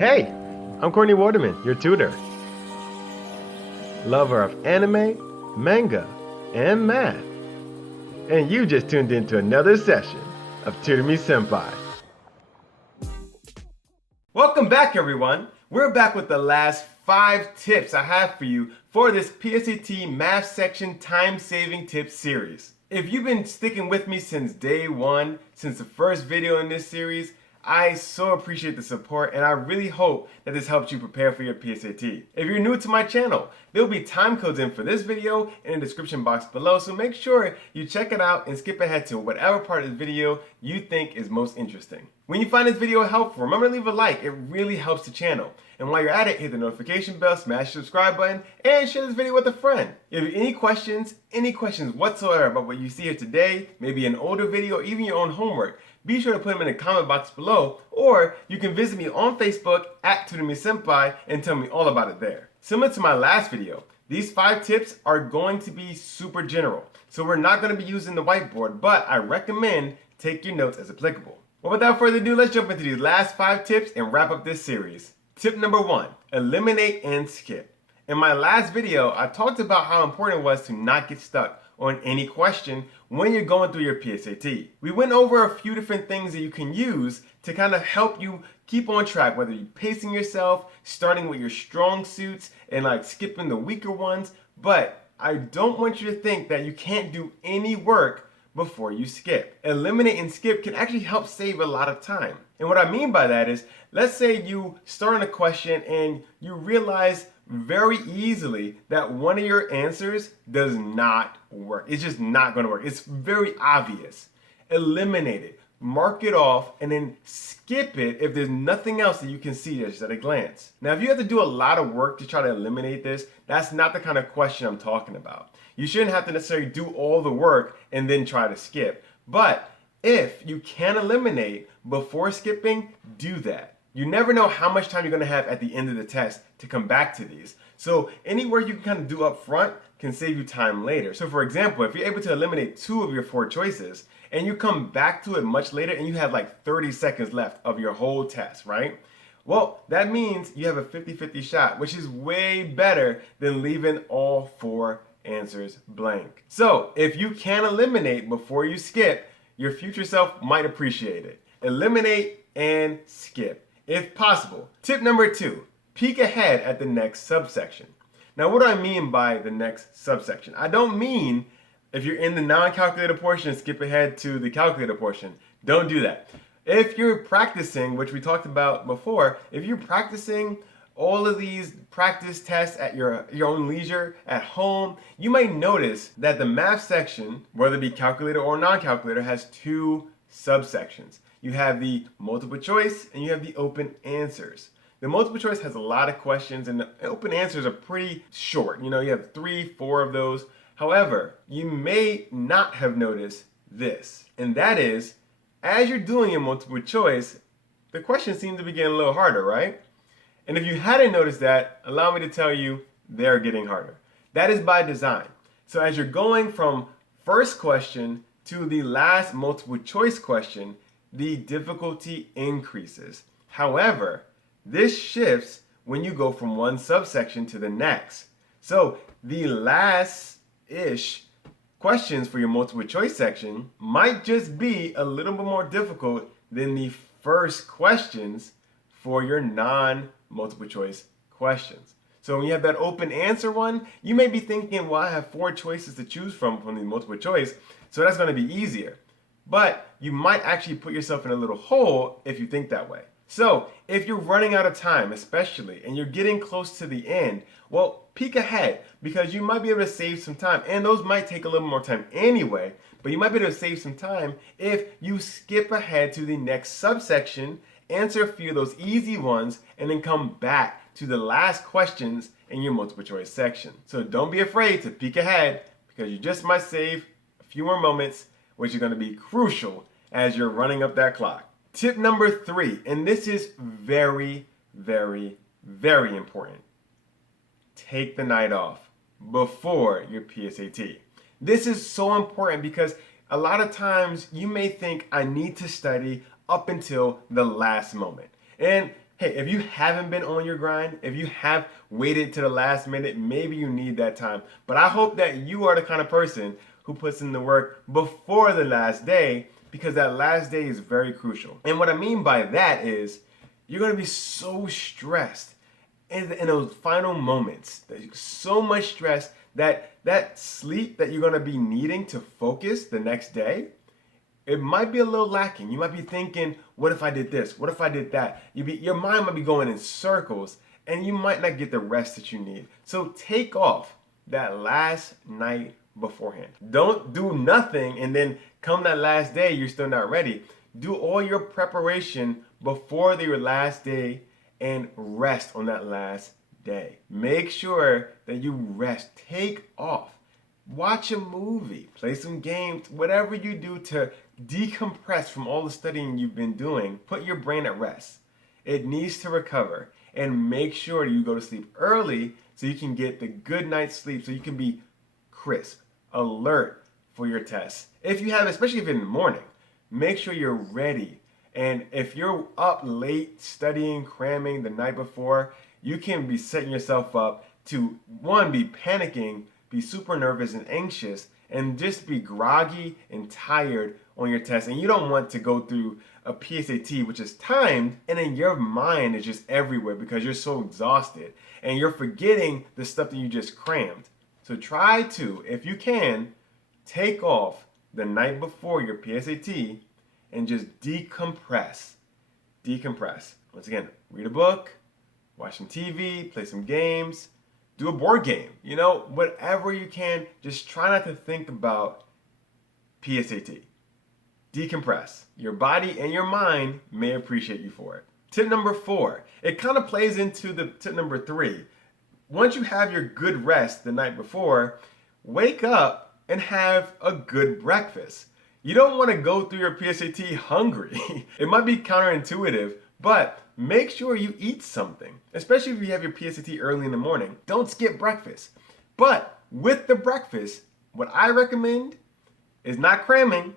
Hey, I'm Courtney Waterman, your tutor. Lover of anime, manga, and math. And you just tuned into another session of Tutor Me Senpai. Welcome back, everyone. We're back with the last 5 tips I have for you for this PSAT Math Section Time-Saving Tips series. If you've been sticking with me since day 1, since the first video in this series, I so appreciate the support, and I really hope that this helps you prepare for your PSAT. If you're new to my channel, there will be time codes in for this video in the description box below, so make sure you check it out and skip ahead to whatever part of the video you think is most interesting. When you find this video helpful, remember to leave a like. It really helps the channel. And while you're at it, hit the notification bell, smash the subscribe button, and share this video with a friend. If you have any questions whatsoever about what you see here today, maybe an older video, or even your own homework, be sure to put them in the comment box below, or you can visit me on Facebook at Tutor Me Sempai and tell me all about it there. Similar to my last video, these 5 tips are going to be super general, so we're not going to be using the whiteboard, but I recommend take your notes as applicable. Well, without further ado, let's jump into these last 5 tips and wrap up this series. Tip number 1, eliminate and skip. In my last video, I talked about how important it was to not get stuck on any question when you're going through your PSAT. We went over a few different things that you can use to kind of help you keep on track, whether you're pacing yourself, starting with your strong suits, and like skipping the weaker ones. But I don't want you to think that you can't do any work before you skip. Eliminate and skip can actually help save a lot of time. And what I mean by that is, let's say you start on a question and you realize very easily that one of your answers does not work. It's just not going to work. It's very obvious. Eliminate it, mark it off, and then skip it if there's nothing else that you can see just at a glance. Now, if you have to do a lot of work to try to eliminate this, that's not the kind of question I'm talking about. You shouldn't have to necessarily do all the work and then try to skip. But if you can eliminate before skipping, do that. You never know how much time you're going to have at the end of the test to come back to these. So any work you can kind of do up front can save you time later. So for example, if you're able to eliminate 2 of your 4 choices and you come back to it much later and you have like 30 seconds left of your whole test, right? Well, that means you have a 50-50 shot, which is way better than leaving all 4 answers blank. So if you can eliminate before you skip, your future self might appreciate it. Eliminate and skip, if possible. Tip number 2, peek ahead at the next subsection. Now, what do I mean by the next subsection? I don't mean if you're in the non-calculator portion, skip ahead to the calculator portion. Don't do that. If you're practicing, which we talked about before, if you're practicing all of these practice tests at your own leisure at home, you might notice that the math section, whether it be calculator or non-calculator, has 2 subsections. You have the multiple choice and you have the open answers. The multiple choice has a lot of questions and the open answers are pretty short. You have 3, 4 of those. However, you may not have noticed this, and that is, as you're doing your multiple choice, the questions seem to be getting a little harder, right? And if you hadn't noticed that, allow me to tell you, they're getting harder. That is by design. So as you're going from first question to the last multiple choice question, the difficulty increases. However, this shifts when you go from one subsection to the next. So the last-ish questions for your multiple choice section might just be a little bit more difficult than the first questions for your non-multiple choice questions. So when you have that open answer one, you may be thinking, well, I have 4 choices to choose from the multiple choice, so that's going to be easier. But you might actually put yourself in a little hole if you think that way. So if you're running out of time, especially, and you're getting close to the end, well, peek ahead, because you might be able to save some time. And those might take a little more time anyway, but you might be able to save some time if you skip ahead to the next subsection, answer a few of those easy ones, and then come back to the last questions in your multiple choice section. So don't be afraid to peek ahead, because you just might save a few more moments, which is going to be crucial as you're running up that clock. Tip number 3, and this is very, very, very important. Take the night off before your PSAT. This is so important because a lot of times you may think I need to study up until the last moment. And Hey, if you haven't been on your grind, if you have waited to the last minute, maybe you need that time. But I hope that you are the kind of person who puts in the work before the last day, because that last day is very crucial. And what I mean by that is you're going to be so stressed in those final moments. There's so much stress that that sleep that you're going to be needing to focus the next day, it might be a little lacking. You might be thinking, what if I did this? What if I did that? Your mind might be going in circles, and you might not get the rest that you need. So take off that last night beforehand. Don't do nothing and then come that last day, you're still not ready. Do all your preparation before your last day and rest on that last day. Make sure that you rest. Take off. Watch a movie, play some games, whatever you do to decompress from all the studying you've been doing. Put your brain at rest. It needs to recover, and make sure you go to sleep early so you can get the good night's sleep, so you can be crisp, alert for your tests. If you have, especially if in the morning, make sure you're ready. And if you're up late studying, cramming the night before, you can be setting yourself up to, one, be panicking, be super nervous and anxious, and just be groggy and tired on your test. And you don't want to go through a PSAT, which is timed, and then your mind is just everywhere because you're so exhausted and you're forgetting the stuff that you just crammed. So try to, if you can, take off the night before your PSAT and just decompress. Decompress. Once again, read a book, watch some TV, play some games, do a board game, whatever you can. Just try not to think about PSAT. Decompress. Your body and your mind may appreciate you for it. Tip number 4. It kind of plays into the tip number 3. Once you have your good rest the night before, wake up and have a good breakfast. You don't want to go through your PSAT hungry. It might be counterintuitive, but make sure you eat something, especially if you have your PSAT early in the morning. Don't skip breakfast. But with the breakfast, what I recommend is not cramming,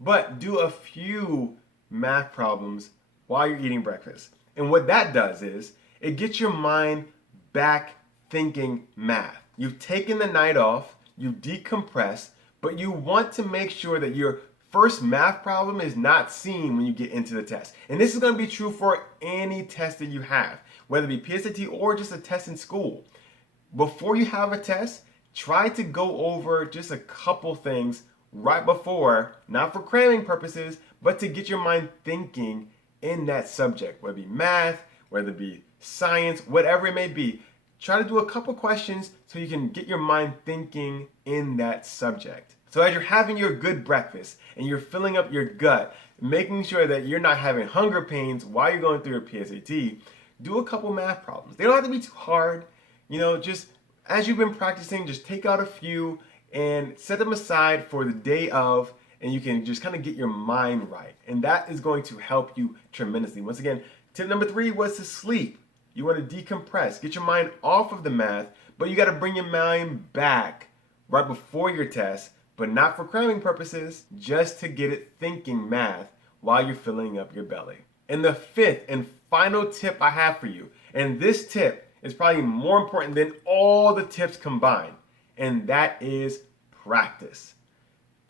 but do a few math problems while you're eating breakfast. And what that does is it gets your mind back thinking math. You've taken the night off, you've decompressed, but you want to make sure that your first math problem is not seen when you get into the test. And this is going to be true for any test that you have, whether it be PSAT or just a test in school. Before you have a test, try to go over just a couple things right before, not for cramming purposes, but to get your mind thinking in that subject, whether it be math, whether it be science, whatever it may be. Try to do a couple questions so you can get your mind thinking in that subject. So as you're having your good breakfast and you're filling up your gut, making sure that you're not having hunger pains while you're going through your PSAT, do a couple math problems. They don't have to be too hard. Just as you've been practicing, just take out a few and set them aside for the day of, and you can just kind of get your mind right. And that is going to help you tremendously. Once again, tip number 3 was to sleep. You want to decompress, get your mind off of the math, but you got to bring your mind back right before your test, but not for cramming purposes, just to get it thinking math while you're filling up your belly. And the 5th and final tip I have for you, and this tip is probably more important than all the tips combined, and that is practice.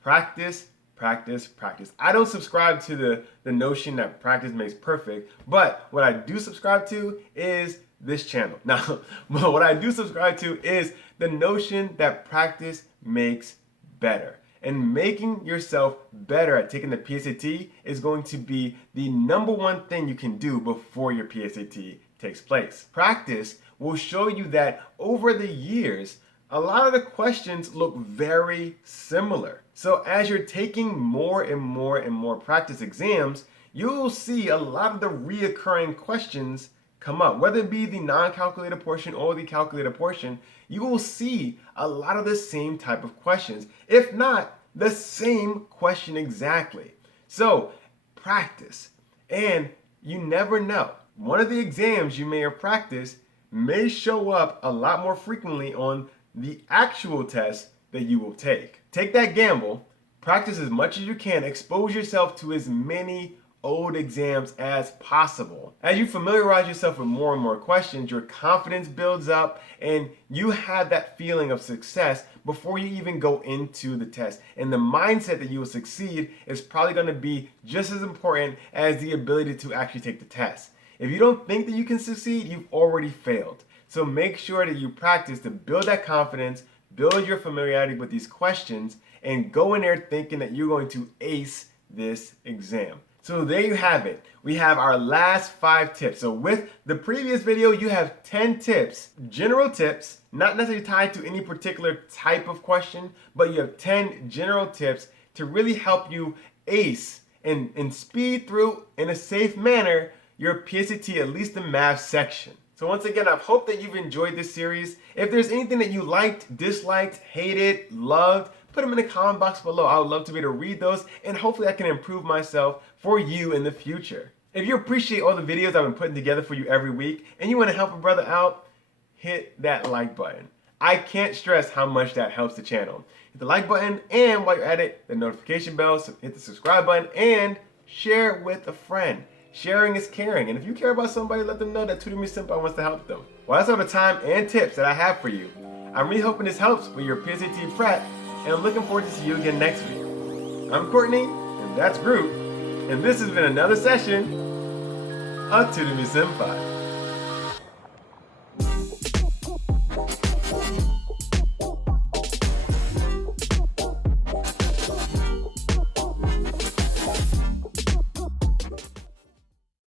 Practice, practice, practice. I don't subscribe to the notion that practice makes perfect, but what I do subscribe to is this channel. Now, what I do subscribe to is the notion that practice makes better. And making yourself better at taking the PSAT is going to be the number one thing you can do before your PSAT takes place. Practice will show you that over the years, a lot of the questions look very similar. So as you're taking more and more and more practice exams, you will see a lot of the reoccurring questions come up. Whether it be the non-calculated portion or the calculated portion, you will see a lot of the same type of questions, if not the same question exactly. So practice, and you never know. One of the exams you may have practiced may show up a lot more frequently on the actual test that you will take. Take that gamble, practice as much as you can, expose yourself to as many old exams as possible. As you familiarize yourself with more and more questions, your confidence builds up and you have that feeling of success before you even go into the test. And the mindset that you will succeed is probably going to be just as important as the ability to actually take the test. If you don't think that you can succeed, you've already failed. So make sure that you practice to build that confidence, build your familiarity with these questions, and go in there thinking that you're going to ace this exam. So there you have it. We have our last 5 tips. So with the previous video, you have 10 tips, general tips, not necessarily tied to any particular type of question, but you have 10 general tips to really help you ace and speed through in a safe manner your PSAT, at least the math section. So once again, I hope that you've enjoyed this series. If there's anything that you liked, disliked, hated, loved, put them in the comment box below. I would love to be able to read those, and hopefully I can improve myself for you in the future. If you appreciate all the videos I've been putting together for you every week, and you want to help a brother out, hit that like button. I can't stress how much that helps the channel. Hit the like button, and while you're at it, the notification bell, so hit the subscribe button, and share it with a friend. Sharing is caring, and if you care about somebody, let them know that Tutor Me Sempai wants to help them. Well, that's all the time and tips that I have for you. I'm really hoping this helps with your PSAT prep, and I'm looking forward to see you again next week. I'm Courtney, and that's Groot, and this has been another session of Tutor Me Sempai.